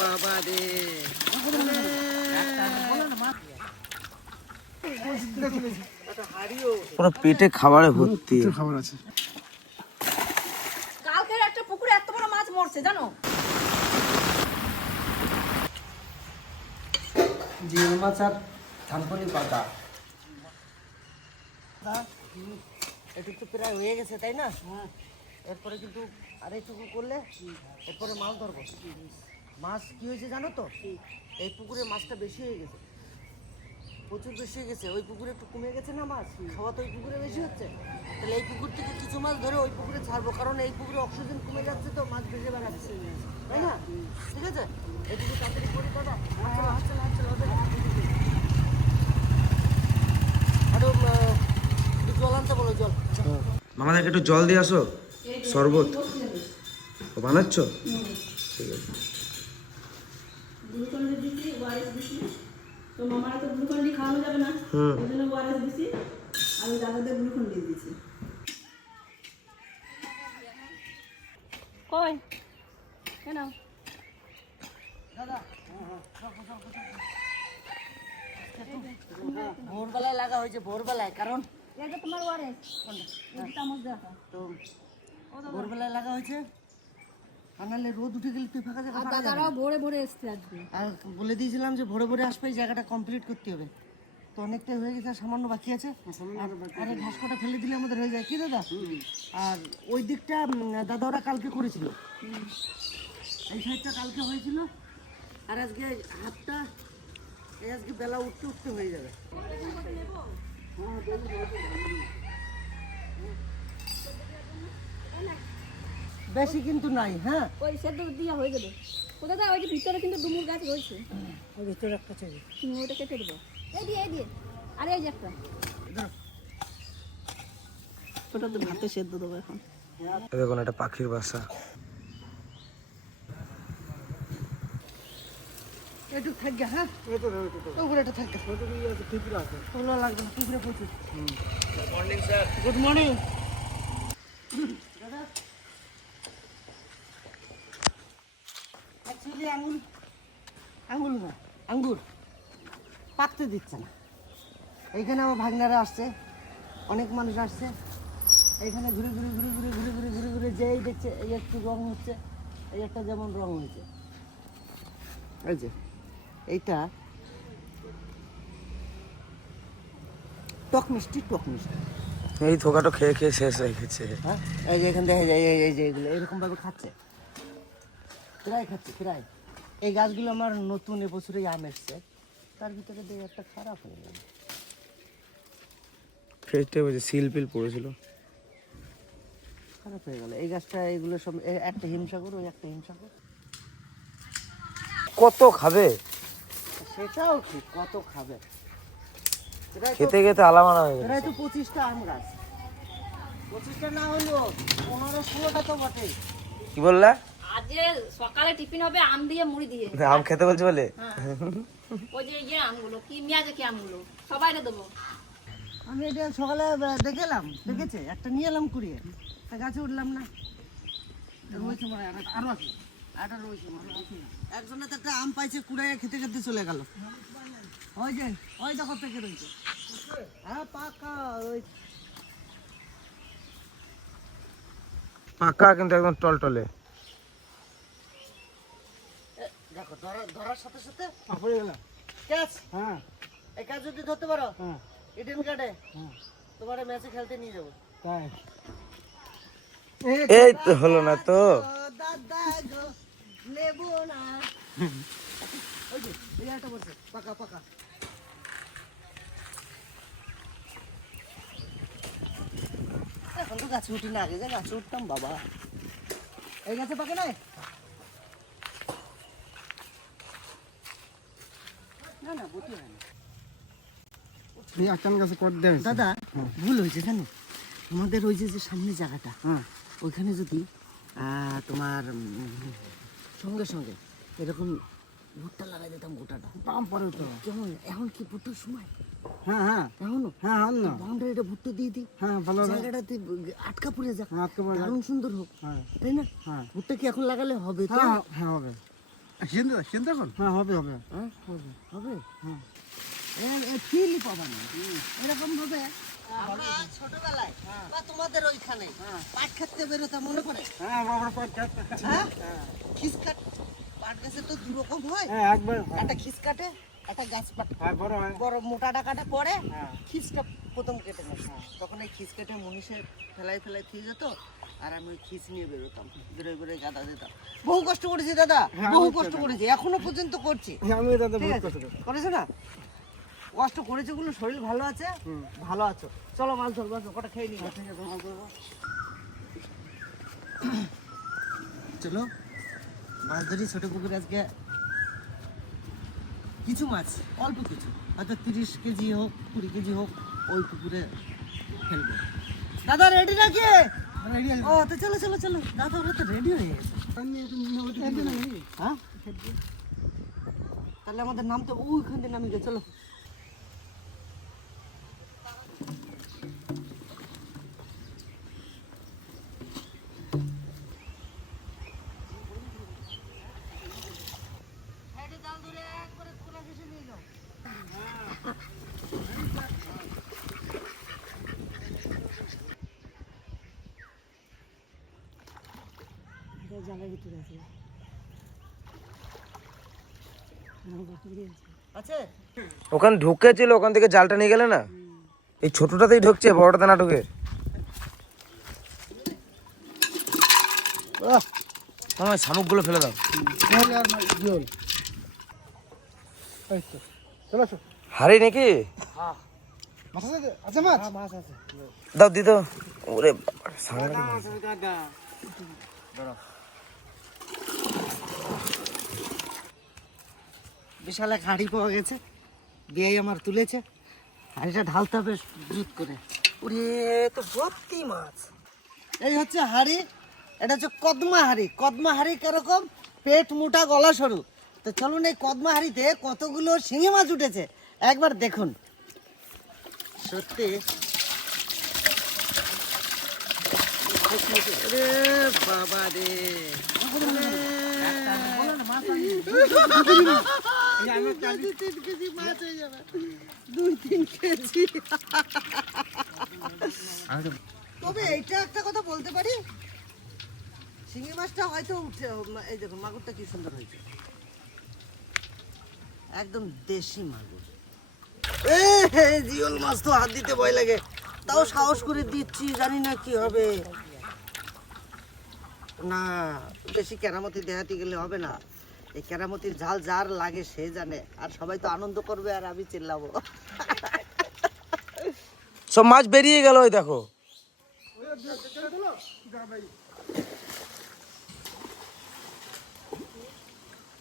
বাবা রে পুরো পেটে খাবারে ভর্তি খাবার আছে। কালকের একটা পুকুরে এত বড় মাছ মরছে জানো? জিওল মাছ আর থানকুনি পাতা। এটুকু তো প্রায় হয়ে গেছে তাই না? এরপরে কিন্তু আর এইটুকু করলে এরপরে মাছ ধরবো। মাছ কি হয়েছে জানো তো? এই পুকুরে মাছটা বেশি হয়ে গেছে, প্রচুর বেশি হয়ে গেছে। ওই পুকুরে একটু কমে গেছে না মাছ, খাওয়া তো ওই পুকুরে বেশি হচ্ছে। তাহলে এই পুকুর থেকে কিছু মাছ ধরে ওই পুকুরে ছাড়বো, কারণ এই পুকুরে অক্সিজেন কমে যাচ্ছে তো মাছ ভেসে বেড়াচ্ছে, তাই না? ঠিক আছে, এইটুকু তাড়াতাড়ি করি দাদা। আরো জল আনতে বলো, জল। মামাদেরকে একটু জল দিয়ে আসো, শরবত বানাচ্ছ? ঠিক আছে। গ্লুকন দিছি, ওআরএস দিছি। তো মামারা তো গ্লুকন ডি খাওয়ানো যাবে না, ওই জন্য ওআরএস দিছি। আমি দাদাদের গ্লুকন ডি দিয়েছি। কই কেন দাদা ভোরবেলায় লাগা হয়েছে, ভোরবেলায়, কারণ এটা তোমার ওআরএস চামচ দেখা তো ভোরবেলায় লাগা হয়েছে। আর নাহলে রোদ উঠে গেলে তুই ফাঁকা জায়গা দাদারাও ভোরে ভোরে এসছে আজকে। আর বলে দিয়েছিলাম যে ভোরে ভোরে আসবে, এই জায়গাটা কমপ্লিট করতে হবে। তো অনেকটাই হয়ে গেছে, আর সামান্য বাকি আছে। আর ঘাস কাটা ফেলে দিলে আমাদের হয়ে যায়, কি দাদা? আর ওই দিকটা দাদা ওরা কালকে করেছিল, এই সাইডটা কালকে হয়েছিল। আর আজকে হাতটা এই আজকে বেলা উঠতে উঠতে হয়ে যাবে। বেশি কিন্তু নাই। হ্যাঁ, ওই সেদ্ধ দিয়া হয়ে যাবে। কোথা দা ওই যে ভিতরে কিন্তু ডুমুর গাছ রয়েছে, ওই ভিতরে একটা চাই, তুমি ওটা কেটে দেবো। এই দিয়ে আরে এই যে একটা ওটা তো ভাতে সেদ্ধ দেবো এখন। দেখুন একটা পাখির বাসা। একটু থাকবে। হ্যাঁ, ওগুলো একটা থাকবে, ওগুলো লাগবে না, পিঁপড়ে প্রচুর। Good morning sir. Good morning দাদা। অ্যাকচুয়ালি আঙুল না, আঙ্গুর পাকতে দিচ্ছে না। এইখানে আমার ভাগনারা আসছে, অনেক মানুষ আসছে। এইখানে ঘুরে ঘুরে ঘুরে ঘুরে ঘুরে ঘুরে ঘুরে ঘুরে যেই দেখছে এই একটু রং হচ্ছে, এই একটা যেমন রং হয়েছে। এই যে এইটা টক মিষ্টি, টক মিষ্টি। এই থোকাটা খেয়ে খেয়ে শেষ হয়ে গেছে। হ্যাঁ, এই যে এখান দেখা যায় এই যে এগুলো এরকম ভাবে খাচ্ছে, প্রায় খাচ্ছে প্রায়। এই গাছগুলো আমার নতুন, এবছরে আম এসছে, তার ভিতরে দিয়ে একটা খারাপ হয়ে গেল। ফ্রেশটা বলছে সিল পিল পড়েছিল, খারাপ হয়ে গেল এই গাছটা। এগুলো সব একটা হিমসাগর, ওই একটা হিমসাগর। কত খাবে? সেটাও ঠিক, কত খাবে? খেতে খেতে আলামানা হয়ে গেছে। এটাই তো 25টা আম গাছ, 25টা না হলেও 15-16টা তো বটে। কি বললা? আজকে সকালে টিফিন হবে আম দিয়ে মুড়ি দিয়ে। আম খেতে বলছে বলে? ওই যে ইয়ে আমগুলো কি মিয়াজাকি আমগুলো সবাইকে দেবো। আমি এটা সকালে দেখেলাম, দেখেছে একটা নিয়ে এলাম কুড়িয়ে, তা গাছে উঠলাম না। রয়েছে মনে হয় আরো আছে, আটা রয়েছে। একজনে তো একটা আম পাইছে, কুড়াইয়ে খেতে খেতে চলে গেল। ওই যে ওই দেখো থেকে রয়েছে। হ্যাঁ পাকা, ওই পাকা কিন্তু একদম টলটলে। দেখো ধরার সাথে সাথে ক্যাচ। হ্যাঁ, এই ক্যাচ যদি ধরতে পারো ইডেন গার্ডে তোমার ম্যাচে খেলতে নিয়ে যাবো। তাই এই তো হলো না তো দাদা গো লেবু না। ওই যে এই একটা বলছে পাকা পাকা। এখন তো গাছে উঠি না, আগে যে গাছে উঠতাম বাবা। এই গাছে পাকে নাই, না না বটি হয় না। দাদা ভুল হয়েছে জানো, আমাদের ওই যে সামনে জায়গাটা, ওইখানে যদি তোমার সঙ্গে সঙ্গে এরকম ভুট্টা লাগাই দিতাম, গোটাটা দাম পরে তো কেমন। এখন কি ভুট্টার সময়? হ্যাঁ হ্যাঁ এখনো হ্যাঁ হন না বাউন্ডারিটা ভুট্টো দিয়ে দিই, হ্যাঁ ভালো হবে জায়গাটাতে আটকা পড়ে যাক, হ্যাঁ আজকে বলে দারুণ সুন্দর হোক, হ্যাঁ তাই না? হ্যাঁ ভুট্টা কি এখন লাগালে হবে তো? হ্যাঁ হ্যাঁ হবে চিন্তা কর হ্যাঁ হবে হবে হ্যাঁ, হবে হবে। হ্যাঁ ফিলই পাবা না এরকম ভাবে। আমরা ছোটবেলায় বা তোমাদের ওইখানে পাট খেতে বেরোতে মনে পড়ে? হ্যাঁ আমরা পাট কাটতে হ্যাঁ, খিসকাট পাট গাছে তো দু রকম হয়, হ্যাঁ একবার একটা খিসকাটে একটা গাছ পাট আর বড় হয় বড় মোটাটা কাটে পরে হ্যাঁ খিসটা প্রথম কেটে নেয়, তখন এই খিস কেটে মনীষে ফেলাই ফেলাই খেয়ে যেত, আর আমি ওই খিস নিয়ে বেরোতাম, বেরোয় বেরোয় গাদা দিতাম। বহু কষ্ট করেছি দাদা, হ্যাঁ, বহু অনেক কষ্ট কষ্ট। করেছি, এখনো পর্যন্ত করছি। আমি দাদা ঠিক বহুত আছে? কষ্ট করি করেছো না? কষ্ট করেছে গুলো, শরীর ভালো আছে, হুম ভালো আছো, চলো মাছ ধরবো, আসো, কটা খেয়ে নিই। ঠিক আছে মাছ ধরবো চলো মাছ ধরি ছোট পুকুরে। আজকে কিছু মাছ, অল্প কিছু, হয়তো 30 কেজি হোক 20 কেজি হোক, ওই পুকুরে ফেলবো। দাদা রেডি নাকি? ও তো চলো চলো চলো, দাদা ওরা তো রেডি হয়ে গেছে। হ্যাঁ, তাহলে আমাদের নাম তো ওইখান থেকে নামিয়ে গে, চলো। আছে ওখানে ঢুকেছিল, ওখান থেকে জালটা নিয়ে গেলে না, এই ছোটটাতেই ঢুকছে, বড়টাতে না ঢুকে। আমার শামুকগুলো ফেলে দাও। চলো আসো হারি নাকি? মাছ আছে আছে মাছ মাছ আছে, দাও দিত। ওরে বাবা, সাংঘাতিক মাছ। বিশাল এক হাঁড়ি পাওয়া গেছে, বিয়াই আমার তুলেছে, হাঁড়িটা ঢালতে হবে জুত করে। ওরে তো ভর্তি মাছ। এই হচ্ছে হাঁড়ি, এটা হচ্ছে কদমা হাঁড়ি। কদমা হাঁড়ি কিরকম? পেট মোটা গলা সরু। তো চলুন এই কদমা হাঁড়িতে কতগুলো শিঙি মাছ উঠেছে একবার দেখুন। সত্যি রে বাবা রে, দু তিন কেজি মাছ হয়ে যাবে, 2-3 কেজি। তবে এইটা একটা কথা বলতে পারি, শিঙি মাছটা হয়তো উঠে, এই দেখুন মাগুরটা কি সুন্দর হয়েছে, একদম দেশি মাগুর। জিওল মাছ তো হাত দিতে ভয় লাগে, তাও সাহস করে দিচ্ছি, জানি না কি হবে। না, বেশি কেরামতি দেখাতে গেলে হবে না, এই কেরামতির ঝাল যার লাগে সে জানে, আর সবাই তো আনন্দ করবে আর আমি চিল্লাবো। সব মাছ বেরিয়ে গেল, ওই দেখো।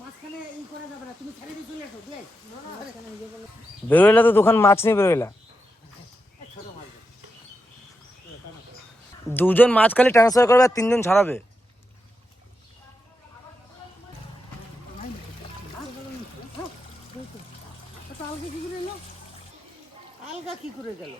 মাঝখানে ই করা যাবে না, তুমি ছেড়ে দিয়ে চলে আসো, দিয়ে বেরোইলা তো দোকান মাছ নিয়ে বেরোইলা। দুজন মাছ খালি ট্রান্সফার করবে আর 3জন ছাড়াবে। আলগা কি করে এলো? আলগা কি করে গেল?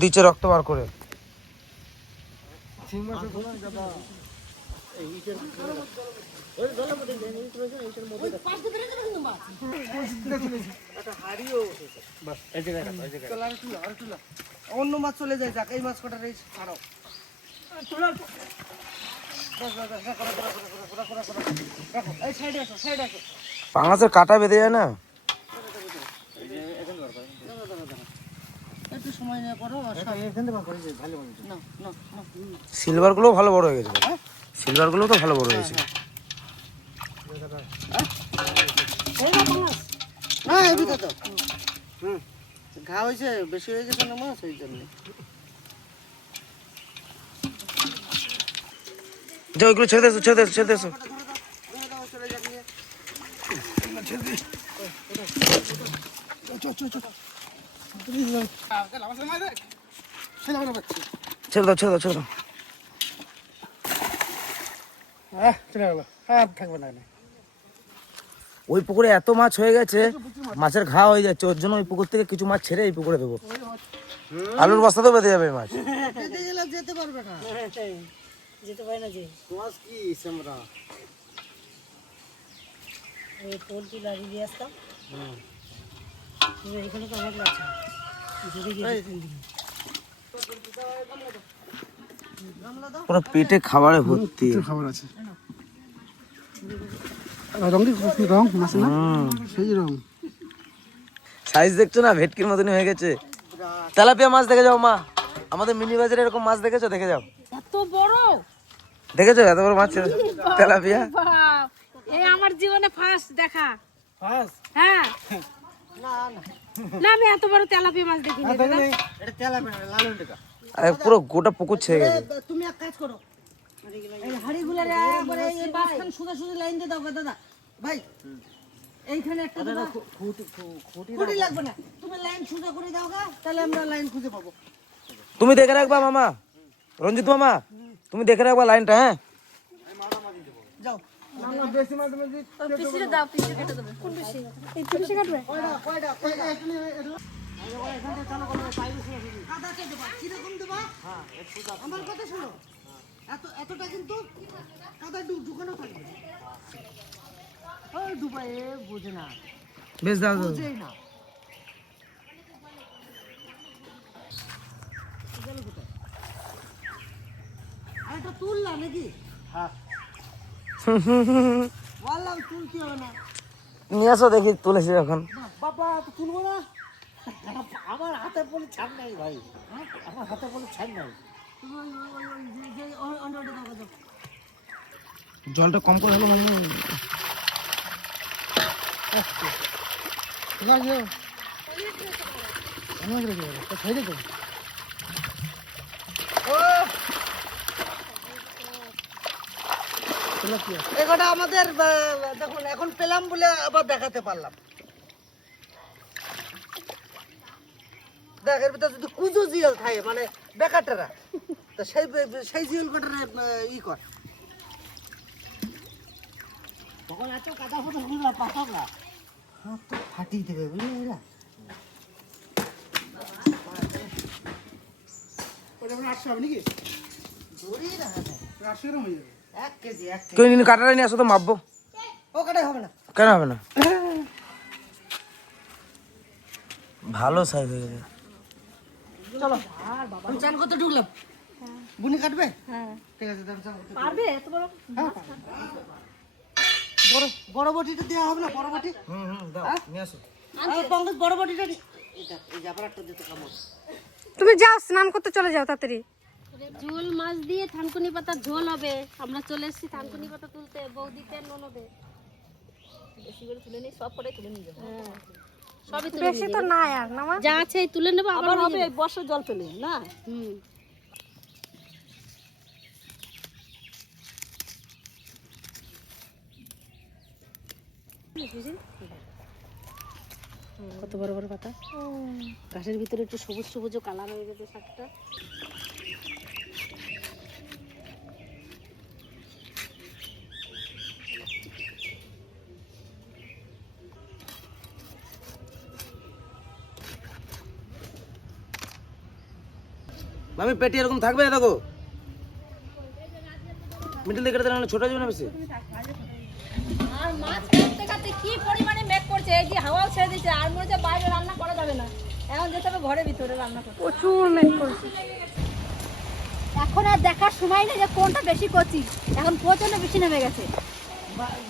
দিচ্ছে রক্ত বার করে। অন্য মাছ চলে যায়, যাক এই মাছ কটা রেস ছাড়ো। এই সাইডে আসো, সাইডে আসো। পাঙাশের কাটা বেঁধে যায় না। একটু সময় নিয়ে করো, না না না। সিলভার গুলো ভালো বড় হয়ে গেছে, সিলভার গুলো তো ভালো বড় হয়েছে। না এবিতে তো ঘা হয়েছে, বেশি হয়ে গেছে না মাছ, ওই জন্য। যে ওইগুলো ছেড়ে দেছো, ছেড়ে দেছো, ছেড়ে দেছো। চলে যাক নিয়ে। ছেড়ে দাও, ছেড়ে দাও, ছেড়ে দাও। চলে গেল থাকবে না এখানে। ওই পুকুরে এত মাছ হয়ে গেছে, মাছের ঘা হয়ে যাচ্ছে, ওর জন্য ওই পুকুর থেকে কিছু মাছ ছেড়ে এই পুকুরে দেবো। আলুর বস্তা তো বেঁধে যাবে এই মাছ। যেতে গেলে যেতে পারবে না, যেতে পারে না যে মাছ কি আমরা ওই পোলট্রি লাগিয়ে দিয়ে আসতাম। এখানে তো আমার লাগছে পুরো পেটে খাবারে ভর্তি। খবর আছে রং রং মাছ না সেই রং সাইজ দেখছো না, ভেটকির মতনই হয়ে গেছে। তেলাপিয়া মাছ দেখে যাও মা, আমাদের মিনি বাজারে এরকম মাছ দেখেছো? দেখে যাও, এত বড় দেখেছো এত বড় মাছ তেলাপিয়া? বাপ, এই আমার জীবনে ফার্স্ট দেখা। ফার্স্ট হ্যাঁ না না, না আমি এত বড় তেলাপিয়া মাছ দেখিনি দাদা। এটা তেলাপিয়া না, লালন টাকা। আরে পুরো গোটা পুকুর ছেয়ে গেছে। তুমি এক কাজ করো, এই হাড়িগুলোর একবারে এই মাঝখান সোজা সোজা লাইন দিয়ে দাও গো দাদা ভাই। এইখানে একটা দাদা খুঁটি লাগবে না, তুমি লাইন সোজা করে দাও গা, তাহলে আমরা লাইন খুঁজে পাবো। তুমি দেখে রাখবা মামা, রঞ্জিত মামা তুমি দেখে রাখবা লাইনটা। হ্যাঁ যাও, বেশি মাছ মাছ পিসিটা দাও, পিসি কেটে দেবে। কোন পিসি? এই পিসি কাটবে? কয়টা কাদা কে দেবা, কিরকম দেবা? আমার কথা শোনো, এতটা কিন্তু কাদা ঢুকানো থাকবে। ওই ডুবাই বোঝে না, বেশ দাও দাও। বোঝেই না। আর এটা তুললা নাকি? বললাম তুলতে হবে না। নিয়ে আসো দেখি তুলেছি যখন। বাবা তো তুলবো না, আমার হাতে বলে ছাড় নাই ভাই, আমার হাতে বলে ছাড় নাই। তুমি ওই অন্যটা দাও গো। জলটা কম করে হলো মানে ঠিক আছে অনেক রেখে গেল তো খাই দেখো এগুলো আমাদের দেখুন এখন পেলাম বলে আবার দেখাতে পারলাম। দেখ এর ভিতরে যদি কুজো জিয়াল থাকে মানে বেকারটারা, তো সেই জিয়াল কটারে ই কর। তখন এত কাদা ফটো খুঁজলাম পাতাম না, হাত তো ফাটিয়ে দেবে বুঝলি এরা। ওটা মানে 800 হবে নাকি? দড়ি না 800 গ্রাম হয়ে যাবে। 1 কেজি 1 কেজি। কেউ নিন কাটাটা নিয়ে আসো তো মাপবো। ও কাটাই হবে না। কেন হবে না? ভালো সাইজ হয়ে গেছে। চলো আমি চান করতে ঢুকলাম। বুনি কাটবে? হ্যাঁ ঠিক আছে আমি চান করতে। পারবে এত বড়? বড় বড় বটিটা দেওয়া হবে না, বড় বটি? দাও নিয়ে আসো। আর পঙ্কজ বড় বটিটা এটা এই জাফরাটা দিতে কামড়। তুমি যাও স্নান করতে চলে যাও তাড়াতাড়ি। ঝোল মাছ দিয়ে থানকুনি পাতার ঝোল হবে। আমরা চলে এসেছি থানকুনি পাতা তুলতে, বৌদিতে ননদে। বেশি করে তুলে নিই, সব পরে তুলে নিয়ে যাবো। সবই তুলে বেশি তো না আর না মা। যা আছে এই তুলে নেবো, আবার আবার হবে। হবে এই বর্ষার জল পেলে না। হুম কত বড় বড় পাতা, গাছের ভিতরে একটু সবুজ সবুজ কালার হয়ে গেছে শাকটা। মামি পেটি এরকম থাকবে দেখো, মিডিল দিকে কেটে দিলে ছোট হয়ে যাবে না বেশি। আর মাছ কাটতে কাটতে কি পরিমাণে মেঘ করছে, এই যে হাওয়াও ছেড়ে দিচ্ছে, আর মনে হচ্ছে বাইরে রান্না করা যাবে না, এখন যেতে হবে ঘরের ভিতরে রান্না করতে। প্রচুর মেঘ করেছে। এখন আর দেখার সময় নেই যে কোনটা বেশি কচি, এখন প্রচন্ড বেশি নেমে গেছে।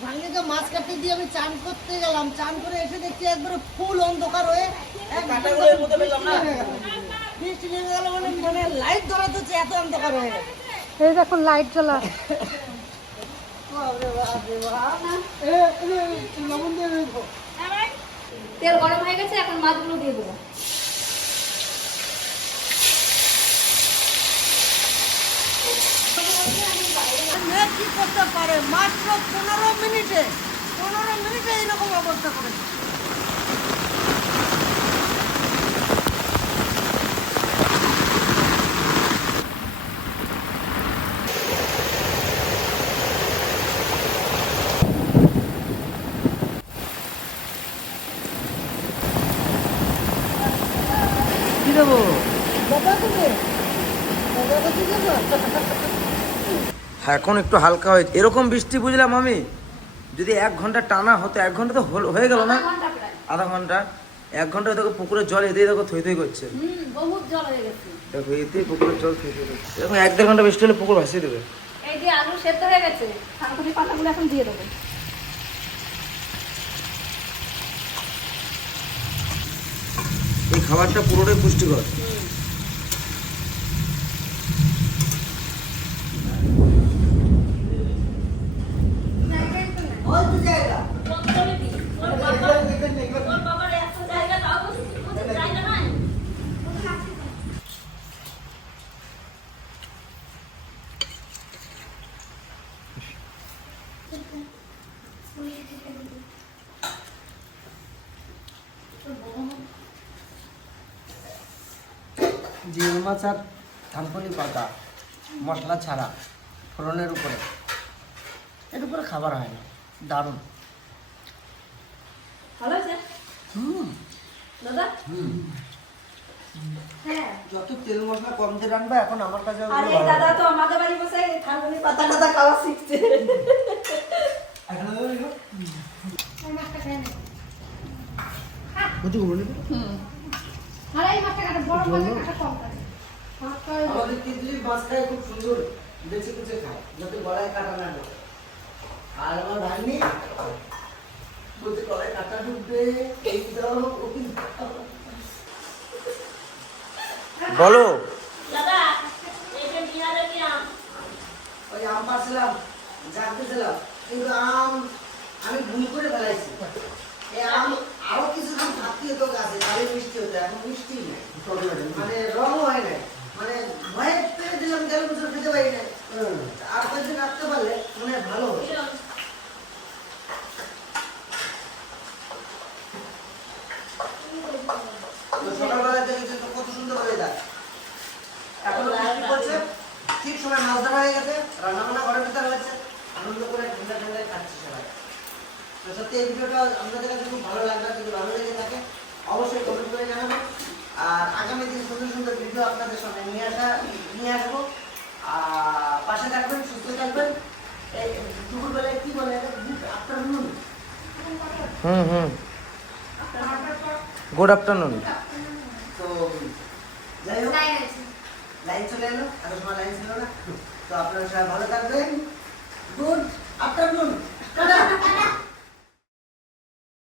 ভাঙে তো মাছ কাটতে দিয়ে আমি চান করতে গেলাম, চান করে এসে দেখছি একবারে ফুল অন্ধকার হয়ে বৃষ্টি নেমে গেল, মানে লাইট ধরা যাচ্ছে, এত অন্ধকার হয়ে গেছে। এই দেখুন লাইট জ্বলা। বাপরে বাপ রে বাপ। লবণ দিয়ে দেবো তেল গরম হয়ে গেছে, এখন মাছগুলো দিয়ে দেবো। মেয়ে কি করতে পারে মাত্র 15 মিনিটে এইরকম অবস্থা করেছে। যাবো। হ্যাঁ, এখন একটু হালকা হয়েছে। এরকম বৃষ্টি বুঝলাম আমি, যদি 1 ঘন্টা টানা হতো, 1 ঘন্টা তো হয়ে গেল না, আধা ঘন্টা, 1 ঘন্টা দেখো পুকুরের জল এতেই দেখো থই থই করছে। বহুত জল হয়ে গেছে। দেখো এতেই পুকুরের জল থই থই করছে। এখন 1-1.5 ঘন্টা বৃষ্টি হলে পুকুর ভাসিয়ে দেবে। এই যে আলু সেদ্ধ হয়ে গেছে, থানকুনি পাতাগুলো এখন দিয়ে দেবো। এই খাবারটা পুরোটাই পুষ্টিকর। জিওল মাছ আর থানকুনি পাতা মশলা ছাড়া ফোড়নের উপরে, এর উপরে খাবার হয় না। দারুণ। ভালো আছে দাদা? হ্যাঁ। যত তেল মশলা কম দিয়ে রান্না এখন আমার কাছে আর এই দাদা তো আমাদের বাড়ি বসে থানকুনি পাতা টাতা খাওয়া শিখছে। আমাদের তিতলির মাছ খায় খুব সুন্দর, বেছে কুচে খায় যাতে গলায় কাটা না ঢোকে। আর আমার ভাগ্নি বলতে গলায় কাটা ঢুকবে, এই দাও ওই দাও। বলো দাদা এটা নিয়ে আরে কি আম? ওই আম পাড়ছিলাম, জানতেছিলাম, কিন্তু আম আমি ভুল করে ফেলাইছি। এই আম আরো কিছু দিন থাকতে হতো গাছে, তাহলে মিষ্টি হতো। এখন মিষ্টি নেই, মানে রঙও হয় নাই, মানে ভয়ে পেরে দিলাম, গেল বছর খেতে পারি না। আর কয়েকদিন রাখতে পারলে মনে হয় ভালো হবে। সকালবেলা দেখেছেন তো কত সুন্দর হয়ে যায়। এখন বৃষ্টি পড়ছে, ঠিক সময় মাছ ধরা হয়ে গেছে, রান্না বান্না ঘরের ভিতরে হয়েছে, আনন্দ করে ঠান্ডা ঠান্ডায় খাচ্ছি সবাই। তো সত্যি এই ভিডিওটা আপনাদের কাছে খুব ভালো লাগবে, যদি ভালো লেগে থাকে অবশ্যই কমেন্ট করে জানাবো। আর আগামী দিন সুন্দর সুন্দর ভিডিও আপনাদের সামনে নিয়ে আসবো। আর পাশে থাকবেন, সুস্থ থাকবেন। এই দুপুরবেলায় কি বলে আফটারনুন, গুড আফটারনুন। তো যাই হোক, লাইন চলে এলো, এত সময় লাইন ছিল না। তো আপনারা সবাই ভালো থাকবেন। Good afternoon, tata.